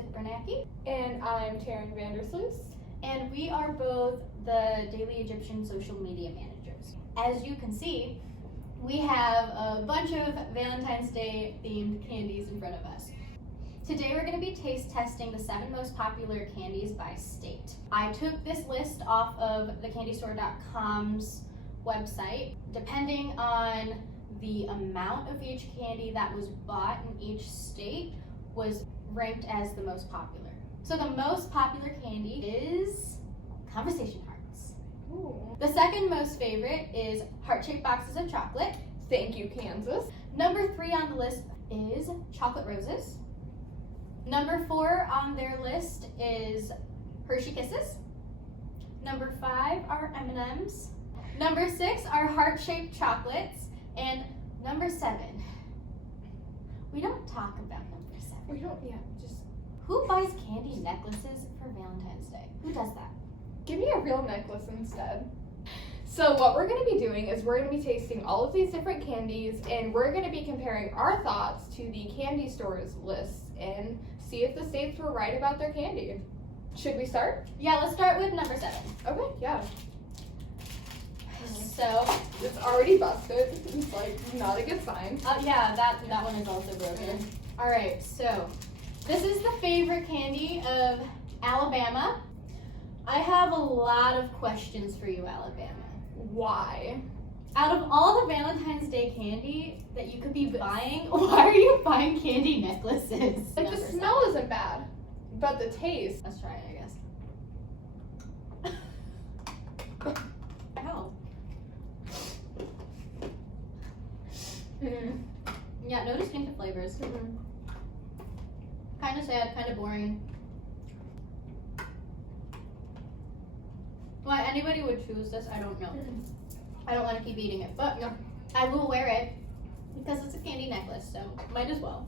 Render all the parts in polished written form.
Biernacki. And I'm Taryn, VanderSluis. And we are both the Daily Egyptian social media managers. As you can see, we have a bunch of Valentine's Day themed candies in front of us. Today we're going to be taste testing the 7 most popular candies by state. I took this list off of thecandystore.com's website. Depending on the amount of each candy that was bought in each state was ranked as the most popular. So the most popular candy is conversation hearts. Ooh. The second most favorite is heart-shaped boxes of chocolate. Thank you, Kansas. Number 3 on the list is chocolate roses. Number 4 on their list is Hershey Kisses. Number 5 are M&Ms. Number 6 are heart-shaped chocolates. And number 7, we don't talk about number 7. We don't, just Who buys candy necklaces for Valentine's Day? Who does that? give me a real necklace instead. So what we're going to be doing is we're going to be tasting all of these different candies, and we're going to be comparing our thoughts to the candy store's lists and see if the states were right about their candy. Should we start? Yeah, let's start with number 7. Okay, yeah. So, It's already busted. It's like not a good sign. yeah, that one is also broken. All right, so this is the favorite candy of Alabama. I have a lot of questions for you, Alabama. Why? Out of all the Valentine's Day candy that you could be buying, why are you buying candy necklaces? Like, the smell isn't bad, but the taste. Let's try it, I guess. Ow. Yeah, no distinctive flavors. Kind of sad, kind of boring. Why anybody would choose this, I don't know. I don't want to keep eating it, but No. I will wear it because it's a candy necklace, so might as well.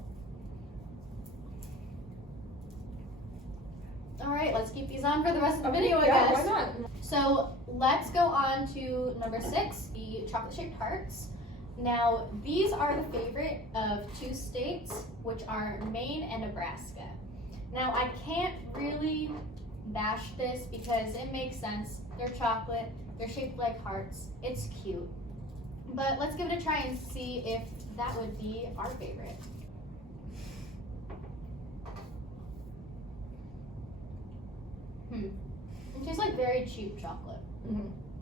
All right, let's keep these on for the rest of the video, I yeah, guess. why not? So let's go on to number 6, the chocolate-shaped hearts. Now, these are the favorite of 2 states, which are Maine and Nebraska. Now, I can't really bash this because it makes sense. They're chocolate, they're shaped like hearts, it's cute. But let's give it a try and see if that would be our favorite. It tastes like very cheap chocolate.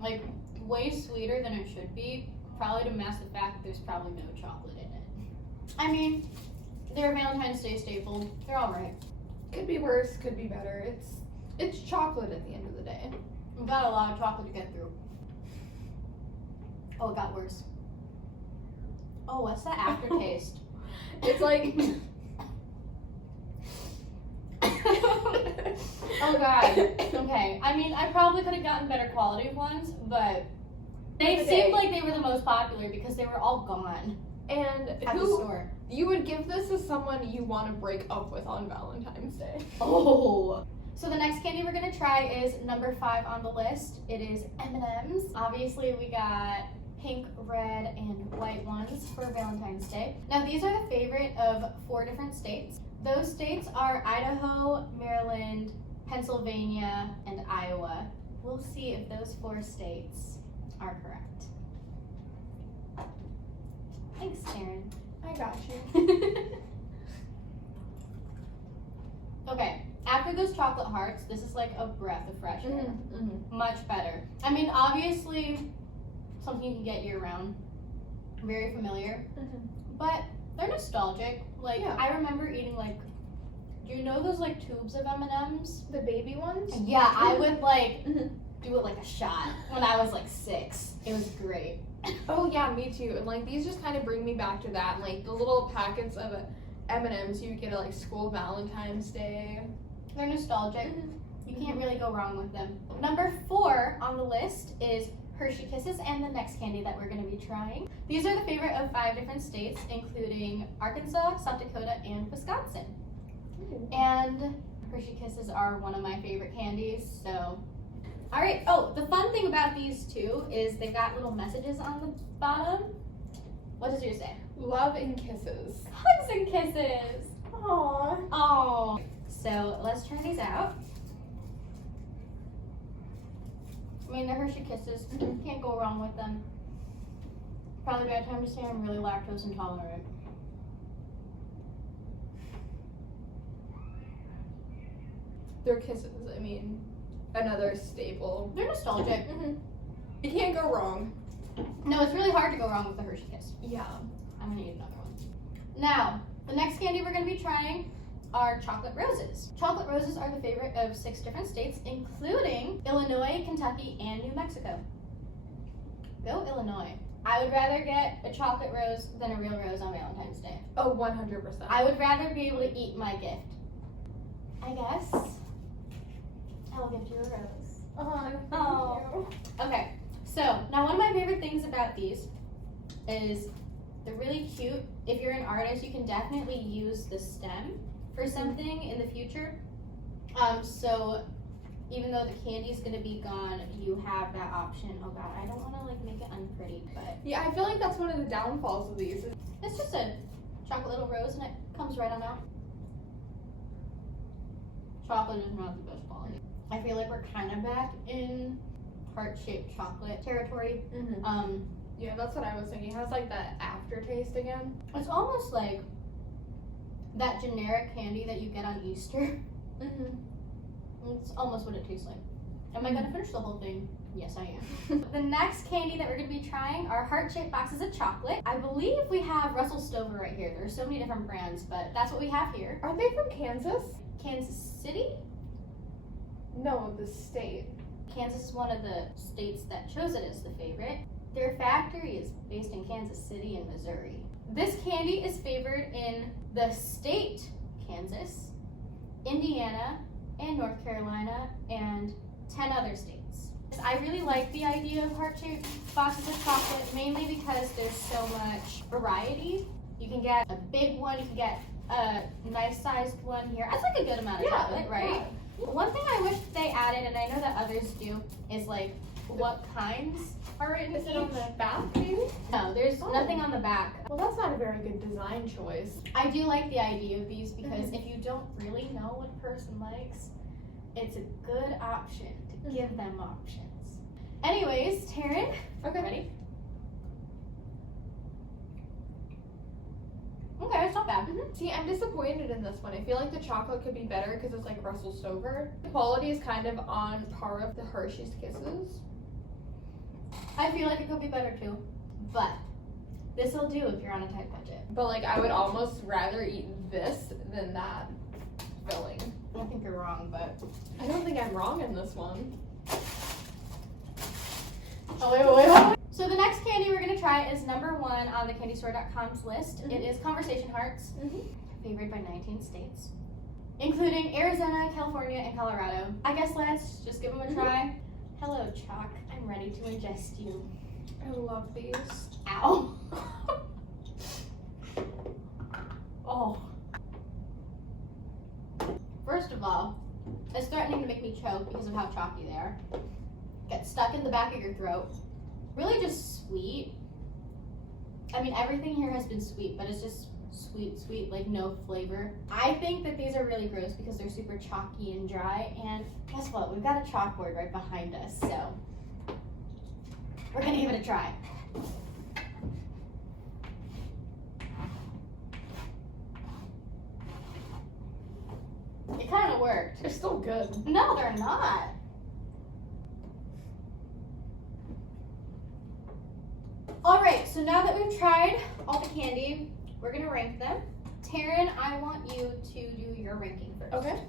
Like, way sweeter than it should be. Probably to mask the fact that there's probably no chocolate in it. I mean, they're a Valentine's Day staple. They're alright. Could be worse, could be better. It's chocolate at the end of the day. We've got a lot of chocolate to get through. Oh, it got worse. Oh, what's that aftertaste? It's like Oh god. Okay. I mean, I probably could have gotten better quality ones, but they seemed like they were the most popular because they were all gone and at the who store. you would give this to someone you want to break up with on Valentine's Day. Oh. So the next candy we're gonna try is number 5 on the list. It is M&Ms. Obviously, we got pink, red, and white ones for Valentine's Day. Now, these are the favorite of 4 different states. Those states are Idaho, Maryland, Pennsylvania, and Iowa. We'll see if those 4 states are correct. Thanks, Taryn. I got you. Okay, after those chocolate hearts, this is like a breath of fresh air. Much better. I mean, obviously, something you can get year-round. Very familiar. But they're nostalgic. Like, Yeah. I remember eating, like, do you know those, like, tubes of M&Ms? The baby ones? Yeah, I would, like, do it like a shot when I was, like, 6. It was great. Oh yeah, me too. And like these just kind of bring me back to that. And, like the little packets of M&Ms you get at like school Valentine's Day. They're nostalgic. You can't really go wrong with them. Number 4 on the list is Hershey Kisses and the next candy that we're going to be trying. These are the favorite of 5 different states, including Arkansas, South Dakota, and Wisconsin. And Hershey Kisses are one of my favorite candies, so. All right, oh, the fun thing about these 2 is they've got little messages on the bottom. What does yours say? Love and kisses. Hugs and kisses. Aww. Oh. So let's try these out. I mean, the Hershey Kisses, can't go wrong with them. Probably bad time to say I'm really lactose intolerant. They're Kisses, I mean, another staple. They're nostalgic. You can't go wrong. No, it's really hard to go wrong with the Hershey Kiss. Yeah. I'm gonna eat another one. Now, the next candy we're gonna be trying are chocolate roses. Chocolate roses are the favorite of 6 different states, including Illinois, Kentucky, and New Mexico. Go Illinois. I would rather get a chocolate rose than a real rose on Valentine's Day. Oh, 100%. I would rather be able to eat my gift. I guess I'll give you a rose. Oh. Okay, so now one of my favorite things about these is they're really cute. If you're an artist, you can definitely use the stem for something in the future. So even though the candy's gonna be gone, you have that option. Oh god, I don't wanna like make it unpretty, but Yeah, I feel like that's one of the downfalls of these. it's just a chocolate little rose and it comes right on out. Chocolate is not the best quality. I feel like we're kind of back in heart-shaped chocolate territory. Yeah, that's what I was thinking. It has like that aftertaste again. It's almost like that generic candy that you get on Easter. It's almost what it tastes like. Am I gonna finish the whole thing? Yes, I am. The next candy that we're gonna be trying are heart-shaped boxes of chocolate. I believe we have Russell Stover right here. There's so many different brands, but that's what we have here. Are they from Kansas? Kansas City? No, the state. Kansas is one of the states that chose it as the favorite. Their factory is based in Kansas City in Missouri. This candy is favored in the state Kansas, Indiana, and North Carolina, and 10 other states. I really like the idea of heart-shaped boxes of chocolate, mainly because there's so much variety. You can get a big one, you can get a nice-sized one here. That's like a good amount of chocolate, right? Yeah. One thing I wish they added, and I know that others do, is like what kinds are in Is each. it on the back, maybe? No, there's nothing on the back. Well, that's not a very good design choice. I do like the idea of these because if you don't really know what a person likes, it's a good option to give them options. Anyways, Taryn, Okay. ready? Okay, it's not bad. See, I'm disappointed in this one. I feel like the chocolate could be better because it's like Russell Stover. The quality is kind of on par with the Hershey's Kisses. I feel like it could be better too, but this will do if you're on a tight budget. But like, I would almost rather eat this than that filling. I think you're wrong, but I don't think I'm wrong in this one. oh wait. So the next candy we're gonna try is number 1 on the candystore.com's list. It is Conversation Hearts, favored by 19 states, including Arizona, California, and Colorado. I guess let's just give them a try. Hello, Chalk. I'm ready to ingest you. I love these. Ow. Oh. First of all, it's threatening to make me choke because of how chalky they are. Get stuck in the back of your throat. Really just sweet. I mean, everything here has been sweet, but it's just sweet, like no flavor. I think that these are really gross because they're super chalky and dry, and guess what? We've got a chalkboard right behind us, so we're gonna give it a try. It kind of worked. They're still good. No, they're not. Alright, so now that we've tried all the candy, we're gonna rank them. Taryn, I want you to do your ranking first. Okay.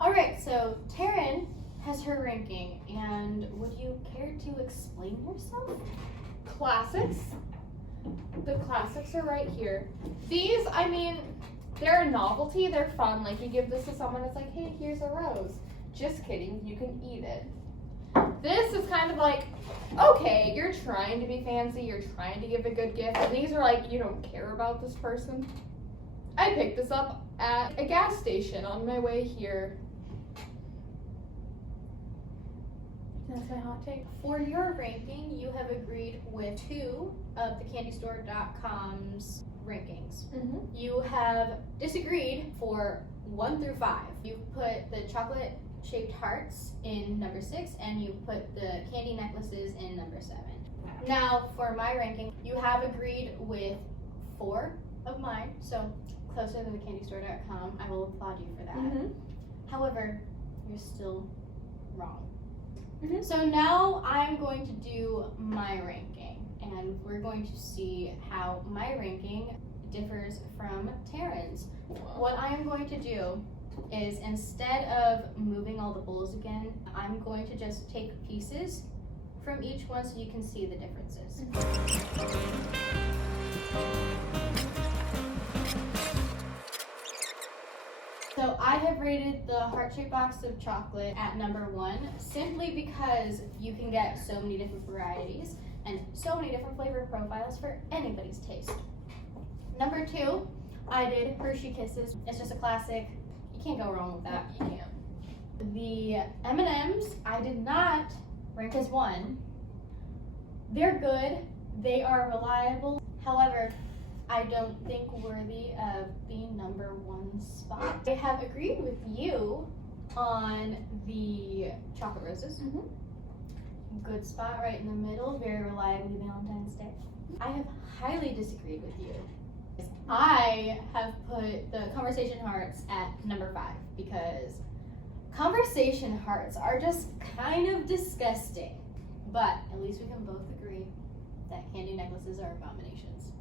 Alright, so Taryn has her ranking, and would you care to explain yourself? Classics. The classics are right here. These, I mean, they're a novelty, they're fun. Like, you give this to someone, it's like, hey, here's a rose. Just kidding, you can eat it. This is kind of like, okay, you're trying to be fancy, you're trying to give a good gift, and these are like, you don't care about this person. I picked this up at a gas station on my way here. That's my hot take. For your ranking, you have agreed with 2 of the CandyStore.com's rankings. Mm-hmm. You have disagreed for 1 through 5. You've put the chocolate-shaped hearts in number 6, and you've put the candy necklaces in number 7. Now, for my ranking, you have agreed with 4 of mine, so closer to the CandyStore.com. I will applaud you for that. Mm-hmm. However, you're still wrong. Mhm. So now I'm going to do my ranking, and we're going to see how my ranking differs from Taryn's. What I am going to do is, instead of moving all the bowls again, I'm going to just take pieces from each one so you can see the differences. So I have rated the heart-shaped box of chocolate at number 1 simply because you can get so many different varieties and so many different flavor profiles for anybody's taste. Number 2, I did Hershey Kisses. It's just a classic. You can't go wrong with that. You can't. The M&Ms I did not rank as 1. They're good. They are reliable. However, I don't think worthy of the number 1 spot. I have agreed with you on the chocolate roses. Mhm. Good spot right in the middle, very reliably Valentine's Day. I have highly disagreed with you. I have put the conversation hearts at number 5 because conversation hearts are just kind of disgusting. But at least we can both agree that candy necklaces are abominations.